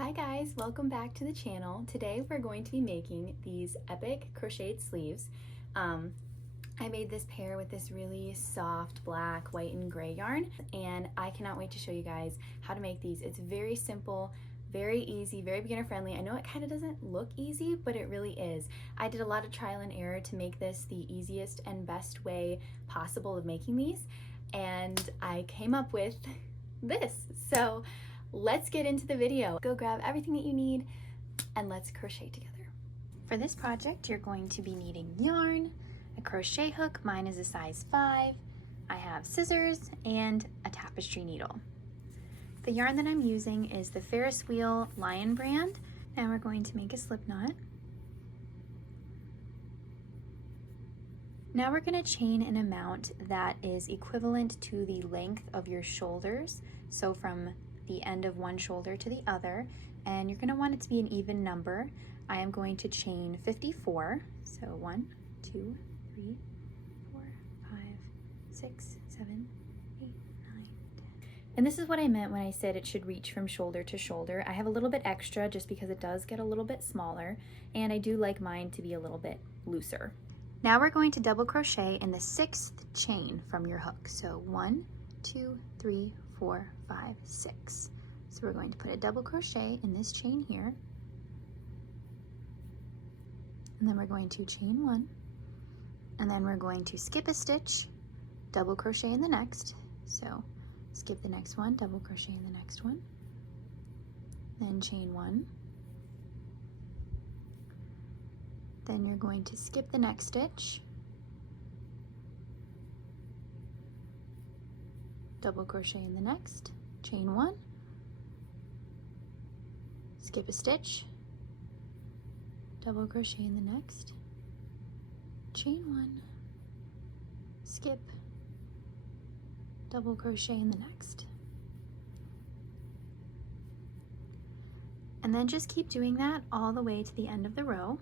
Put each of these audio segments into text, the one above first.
Hi guys, welcome back to the channel. Today we're going to be making these epic crocheted sleeves. I made this pair with this really soft black, white, and gray yarn, and I cannot wait to show you guys how to make these. It's very simple, very easy, very beginner friendly. I know it kind of doesn't look easy, but it really is. I did a lot of trial and error to make this the easiest and best way possible of making these, and I came up with this. So let's get into the video. Go grab everything that you need and let's crochet together. For this project, you're going to be needing yarn, a crochet hook, mine is a size 5, I have scissors, and a tapestry needle. The yarn that I'm using is the Ferris Wheel Lion brand. Now we're going to make a slip knot. Now we're going to chain an amount that is equivalent to the length of your shoulders, so from the end of one shoulder to the other, and you're going to want it to be an even number. I am going to chain 54, so 1, 2, 3, 4, 5, 6, 7, 8, 9, 10. And this is what I meant when I said it should reach from shoulder to shoulder. I have a little bit extra just because it does get a little bit smaller, and I do like mine to be a little bit looser. Now we're going to double crochet in the 6th chain from your hook. So 1, 2, 3, 4, 5, 6. So we're going to put a double crochet in this chain here, and then we're going to chain 1, and then we're going to skip a stitch, double crochet in the next. So skip the next one, double crochet in the next one, then chain 1. Then you're going to skip the next stitch, double crochet in the next, chain 1, skip a stitch, double crochet in the next, chain 1, skip, double crochet in the next. And then just keep doing that all the way to the end of the row.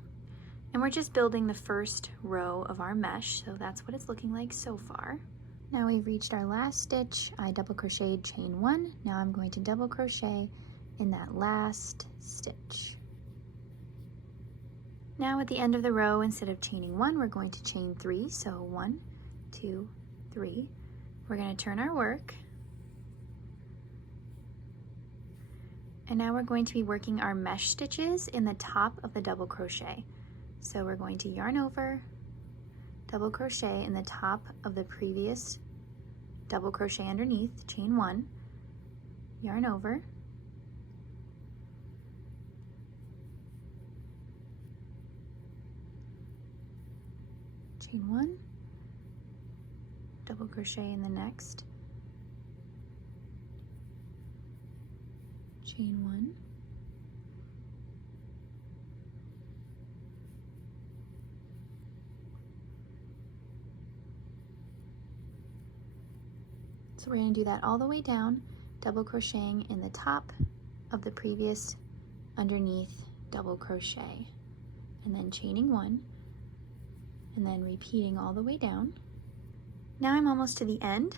And we're just building the first row of our mesh, so that's what it's looking like so far. Now we've reached our last stitch. I double crocheted, chain 1. Now I'm going to double crochet in that last stitch. Now at the end of the row, instead of chaining 1, we're going to chain 3. So 1, 2, 3. We're going to turn our work. And now we're going to be working our mesh stitches in the top of the double crochet. So we're going to yarn over, double crochet in the top of the previous double crochet underneath, chain 1, yarn over, chain 1, double crochet in the next, chain 1, so we're going to do that all the way down, double crocheting in the top of the previous underneath double crochet, and then chaining 1, and then repeating all the way down. Now I'm almost to the end,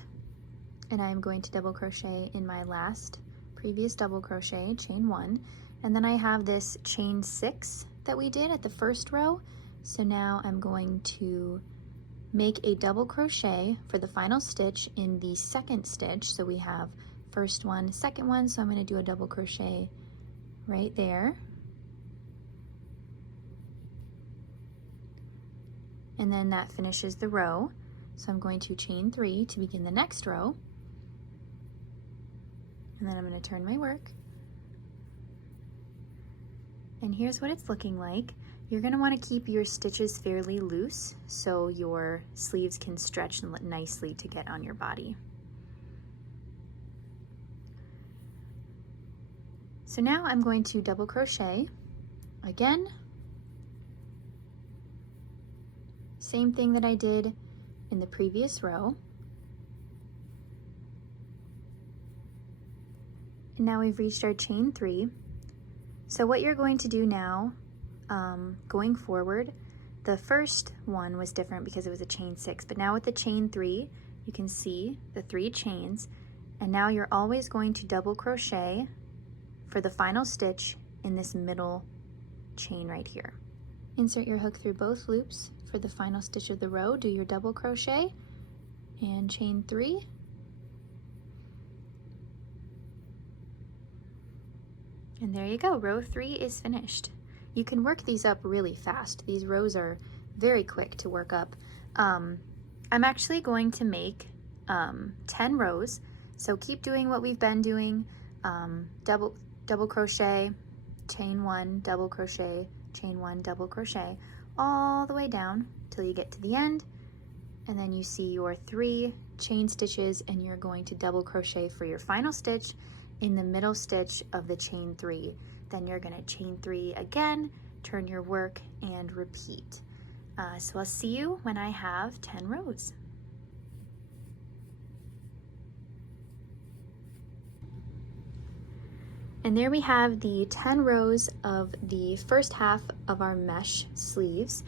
and I'm going to double crochet in my last previous double crochet, chain 1, and then I have this chain 6 that we did at the first row. So now I'm going to make a double crochet for the final stitch in the second stitch. So we have first one, second one, so I'm going to do a double crochet right there. And then that finishes the row. So I'm going to chain 3 to begin the next row. And then I'm going to turn my work. And here's what it's looking like. You're going to want to keep your stitches fairly loose so your sleeves can stretch nicely to get on your body. So now I'm going to double crochet again. Same thing that I did in the previous row. And now we've reached our chain 3. So what you're going to do now, going forward, the first one was different because it was a chain 6, but now with the chain 3, you can see the 3 chains, and now you're always going to double crochet for the final stitch in this middle chain right here. Insert your hook through both loops for the final stitch of the row. Do your double crochet and chain 3. And there you go, row 3 is finished. You can work these up really fast. These rows are very quick to work up. I'm actually going to make 10 rows, so keep doing what we've been doing. Double crochet, chain 1, double crochet, chain 1, double crochet, all the way down till you get to the end, and then you see your 3 chain stitches, and you're going to double crochet for your final stitch in the middle stitch of the chain 3. Then you're going to chain 3 again, turn your work, and repeat. So I'll see you when I have 10 rows. And there we have the 10 rows of the first half of our mesh sleeves.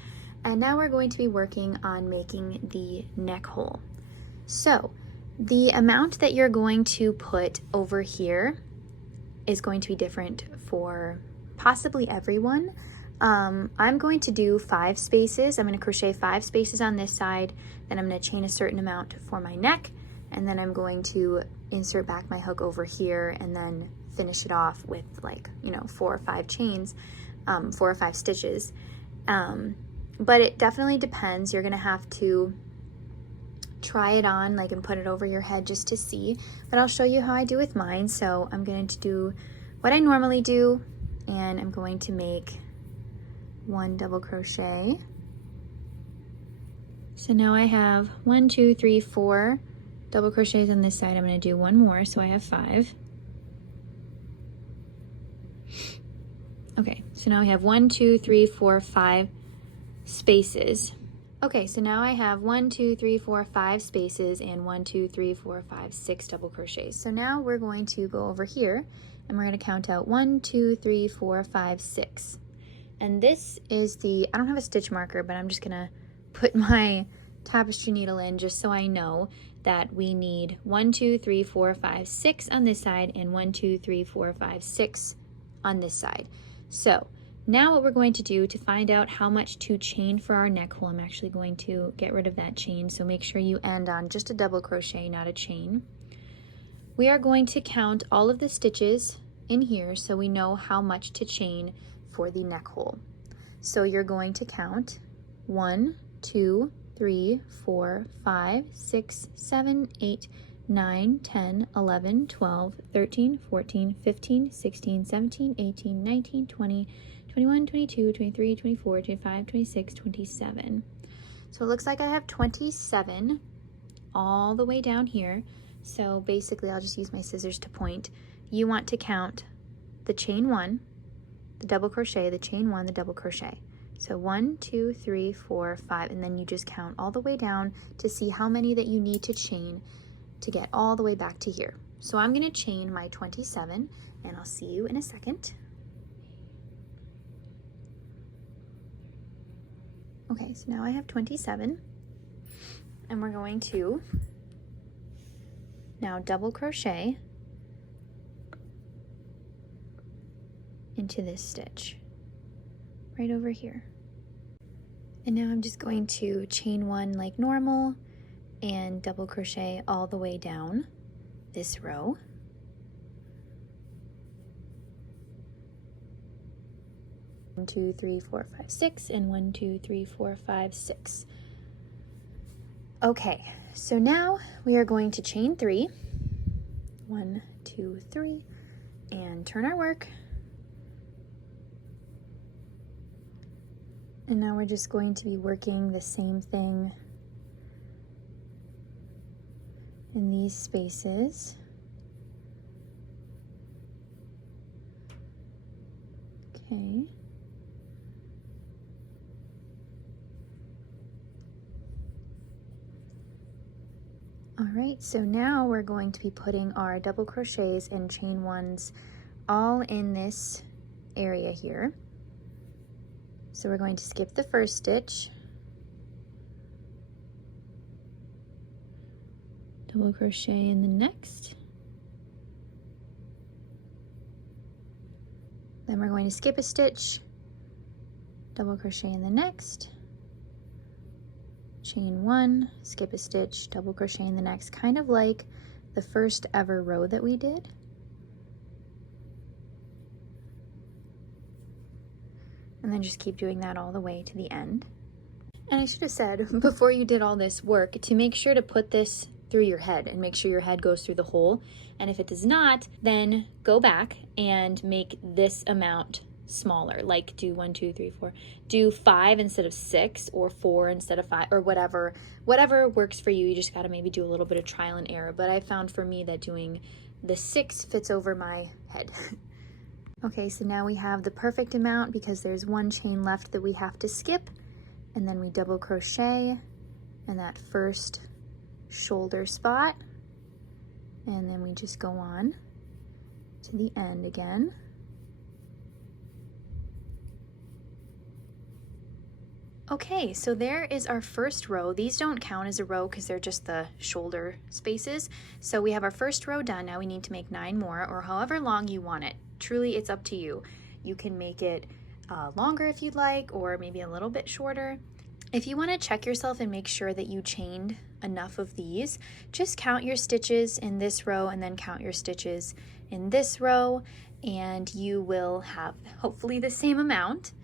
And now we're going to be working on making the neck hole. So the amount that you're going to put over here is going to be different for possibly everyone. I'm going to do 5 spaces. I'm going to crochet 5 spaces on this side, then I'm going to chain a certain amount for my neck, and then I'm going to insert back my hook over here and then finish it off with, like, you know, 4 or 5 chains, 4 or 5 stitches. But it definitely depends. You're going to have to try it on, like, and put it over your head just to see, but I'll show you how I do with mine. So I'm going to do what I normally do, and I'm going to make 1 double crochet. So now I have 1, 2, 3, 4 double crochets on this side. I'm going to do 1 more, so I have 5. Okay, so now I have 1, 2, 3, 4, 5 spaces. Okay, so now I have 1, 2, 3, 4, 5 spaces and 1, 2, 3, 4, 5, 6 double crochets. So now we're going to go over here and we're going to count out 1, 2, 3, 4, 5, 6. And this is the, I don't have a stitch marker, but I'm just going to put my tapestry needle in just so I know that we need 1, 2, 3, 4, 5, 6 on this side and 1, 2, 3, 4, 5, 6 on this side. So now what we're going to do to find out how much to chain for our neck hole, I'm actually going to get rid of that chain, so make sure you end on just a double crochet, not a chain. We are going to count all of the stitches in here so we know how much to chain for the neck hole. So you're going to count 1, 2, 3, 4, 5, 6, 7, 8, 9, 10, 11, 12, 13, 14, 15, 16, 17, 18, 19, 20, 21, 22, 23, 24, 25, 26, 27. So it looks like I have 27 all the way down here. So basically I'll just use my scissors to point. You want to count the chain 1, the double crochet, the chain 1, the double crochet. So 1, 2, 3, 4, 5, and then you just count all the way down to see how many that you need to chain to get all the way back to here. So I'm going to chain my 27 and I'll see you in a second. Okay, so now I have 27 and we're going to now double crochet into this stitch right over here. And now I'm just going to chain 1 like normal and double crochet all the way down this row. One, 2, 3, 4, 5, 6, and 1, 2, 3, 4, 5, 6. Okay, so now we are going to chain 3. 1, 2, 3, and turn our work. And now we're just going to be working the same thing in these spaces. Okay. All right, so now we're going to be putting our double crochets and chain 1s all in this area here. So we're going to skip the first stitch, double crochet in the next, Then we're going to skip a stitch, double crochet in the next, chain 1, skip a stitch, double crochet in the next, kind of like the first ever row that we did. And then just keep doing that all the way to the end. And I should have said before you did all this work to make sure to put this through your head and make sure your head goes through the hole. And if it does not, then go back and make this amount smaller, like do 1, 2, 3, 4, do 5 instead of 6, or 4 instead of 5, or whatever works for you. You just got to maybe do a little bit of trial and error, but I found for me that doing the 6 fits over my head. Okay, so now we have the perfect amount because there's one chain left that we have to skip, and then we double crochet in that first shoulder spot, and then we just go on to the end again. Okay, so there is our first row. These don't count as a row because they're just the shoulder spaces. So we have our first row done. Now we need to make 9 more, or however long you want it. Truly, it's up to you. You can make it longer if you'd like, or maybe a little bit shorter. If you want to check yourself and make sure that you chained enough of these, just count your stitches in this row and then count your stitches in this row, and you will have hopefully the same amount.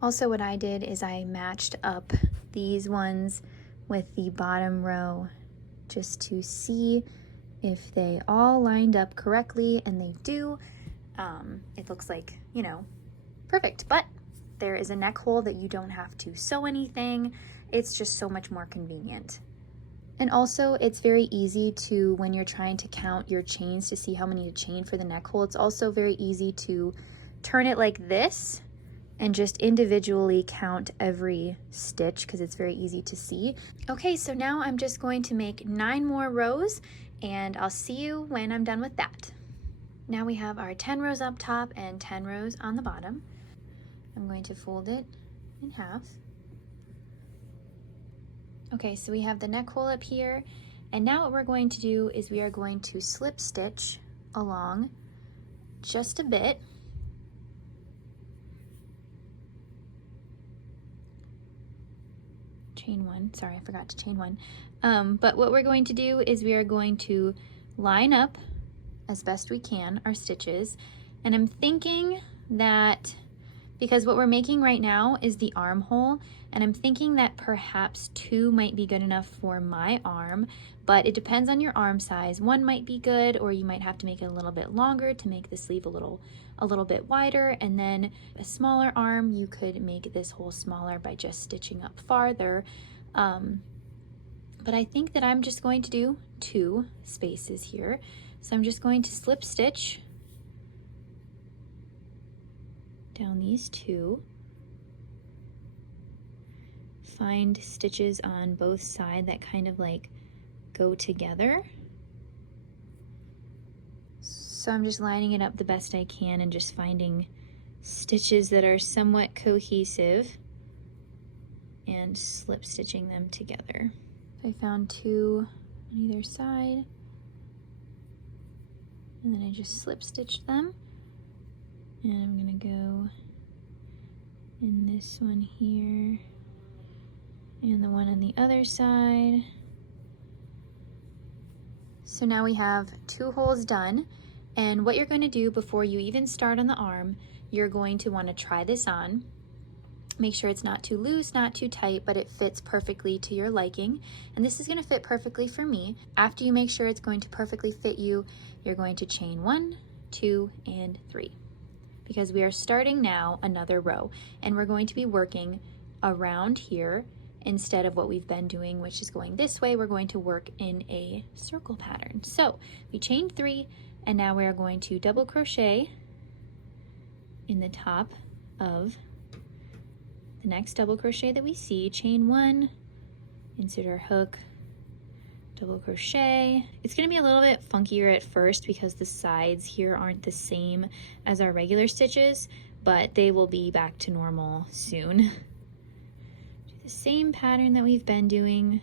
Also, what I did is I matched up these ones with the bottom row just to see if they all lined up correctly, and they do. It looks like, you know, perfect, but there is a neck hole that you don't have to sew anything. It's just so much more convenient. And also, it's very easy to, when you're trying to count your chains to see how many to chain for the neck hole, it's also very easy to turn it like this and just individually count every stitch because it's very easy to see. Okay, so now I'm just going to make 9 more rows, and I'll see you when I'm done with that. Now we have our 10 rows up top and 10 rows on the bottom. I'm going to fold it in half. Okay, so we have the neck hole up here, and now what we're going to do is we are going to slip stitch along just a bit. Chain 1, sorry, I forgot to chain 1. But what we're going to do is we are going to line up as best we can our stitches, and I'm thinking that because what we're making right now is the armhole, and I'm thinking that perhaps 2 might be good enough for my arm, but it depends on your arm size. 1 might be good, or you might have to make it a little bit longer to make the sleeve a little bit wider, and then a smaller arm, you could make this hole smaller by just stitching up farther. But I think that I'm just going to do 2 spaces here. So I'm just going to slip stitch down these 2, find stitches on both sides that kind of like go together. So I'm just lining it up the best I can and just finding stitches that are somewhat cohesive and slip stitching them together. So I found 2 on either side, and then I just slip stitched them. And I'm gonna go in this one here and the one on the other side. So now we have 2 holes done, and what you're going to do before you even start on the arm, you're going to want to try this on. Make sure it's not too loose, not too tight, but it fits perfectly to your liking. And this is going to fit perfectly for me. After you make sure it's going to perfectly fit you, you're going to chain 1, 2, and 3. Because we are starting now another row, and we're going to be working around here instead of what we've been doing, which is going this way. We're going to work in a circle pattern. So we chained 3, and now we are going to double crochet in the top of the next double crochet that we see, chain 1, insert our hook, double crochet. It's going to be a little bit funkier at first because the sides here aren't the same as our regular stitches, but they will be back to normal soon. Do the same pattern that we've been doing.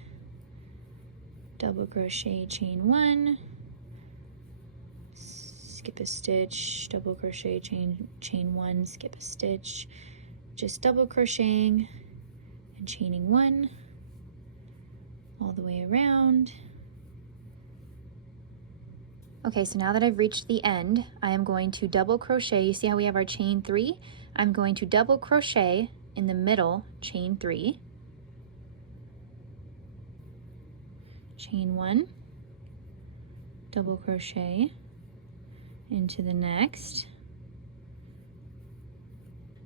Double crochet, chain 1, skip a stitch, double crochet, chain one, skip a stitch, just double crocheting and chaining one all the way around. Okay, so now that I've reached the end, I am going to double crochet. You see how we have our chain 3? I'm going to double crochet in the middle, chain 3, chain 1, double crochet into the next.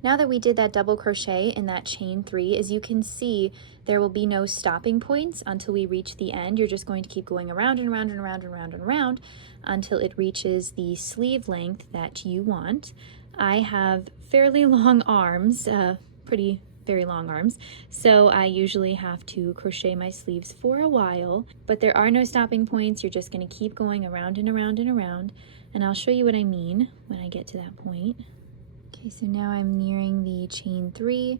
Now that we did that double crochet in that chain 3, as you can see, there will be no stopping points until we reach the end. You're just going to keep going around and around and around and around and around until it reaches the sleeve length that you want. I have fairly long arms, very long arms, so I usually have to crochet my sleeves for a while, but there are no stopping points. You're just going to keep going around and around and around, and I'll show you what I mean when I get to that point. Okay, so now I'm nearing the chain 3,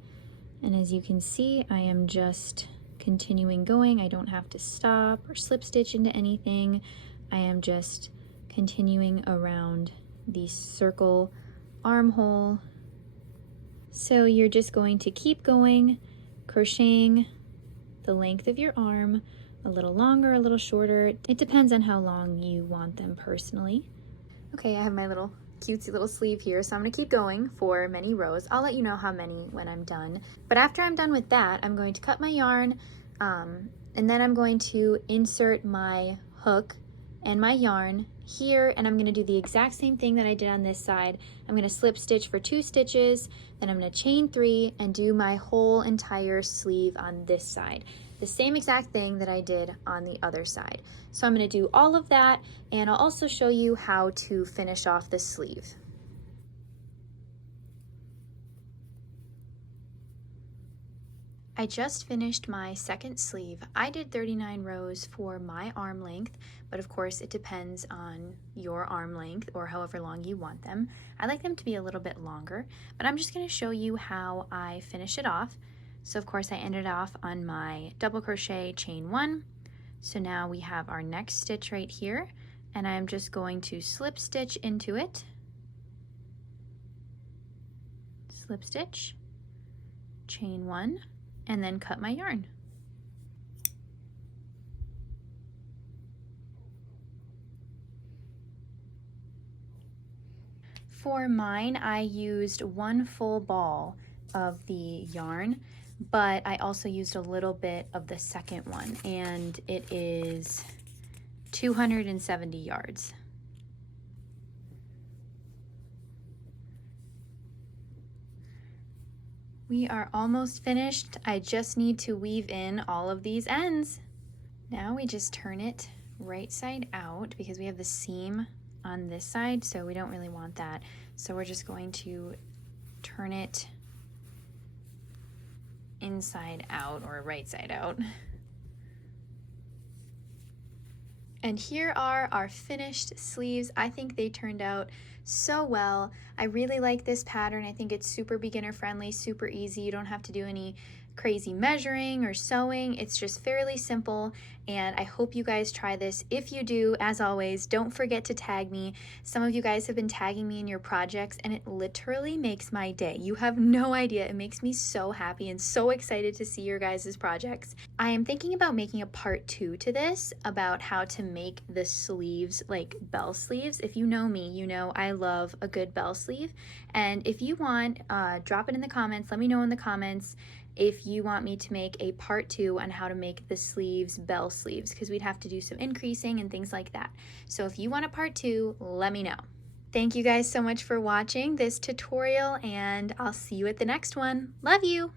and as you can see, I am just continuing going. I don't have to stop or slip stitch into anything. I am just continuing around the circle armhole. So you're just going to keep going, crocheting the length of your arm, a little longer, a little shorter. It depends on how long you want them personally. Okay, I have my little cutesy little sleeve here, so I'm going to keep going for many rows. I'll let you know how many when I'm done. But after I'm done with that, I'm going to cut my yarn, and then I'm going to insert my hook and my yarn here, and I'm going to do the exact same thing that I did on this side. I'm going to slip stitch for 2 stitches, then I'm going to chain 3 and do my whole entire sleeve on this side. The same exact thing that I did on the other side. So I'm going to do all of that, and I'll also show you how to finish off the sleeve. I just finished my second sleeve. I did 39 rows for my arm length, but of course it depends on your arm length or however long you want them. I like them to be a little bit longer, but I'm just going to show you how I finish it off. So of course I ended off on my double crochet chain 1. So now we have our next stitch right here, and I'm just going to slip stitch into it. Slip stitch, chain 1, and then cut my yarn. For mine, I used 1 full ball of the yarn, but I also used a little bit of the second one, and it is 270 yards. We are almost finished. I just need to weave in all of these ends. Now we just turn it right side out because we have the seam on this side, so we don't really want that. So we're just going to turn it inside out or right side out. And here are our finished sleeves. I think they turned out so well. I really like this pattern. I think it's super beginner friendly, super easy. You don't have to do any crazy measuring or sewing. It's just fairly simple, and I hope you guys try this. If you do, as always, don't forget to tag me. Some of you guys have been tagging me in your projects, and it literally makes my day. You have no idea. It makes me so happy and so excited to see your guys' projects. I am thinking about making a part 2 to this about how to make the sleeves like bell sleeves. If you know me, you know I love a good bell sleeve, and if you want, drop it in the comments. Let me know in the comments if you want me to make a part 2 on how to make the sleeves bell sleeves, because we'd have to do some increasing and things like that. So if you want a part 2, let me know. Thank you guys so much for watching this tutorial, and I'll see you at the next one. Love you!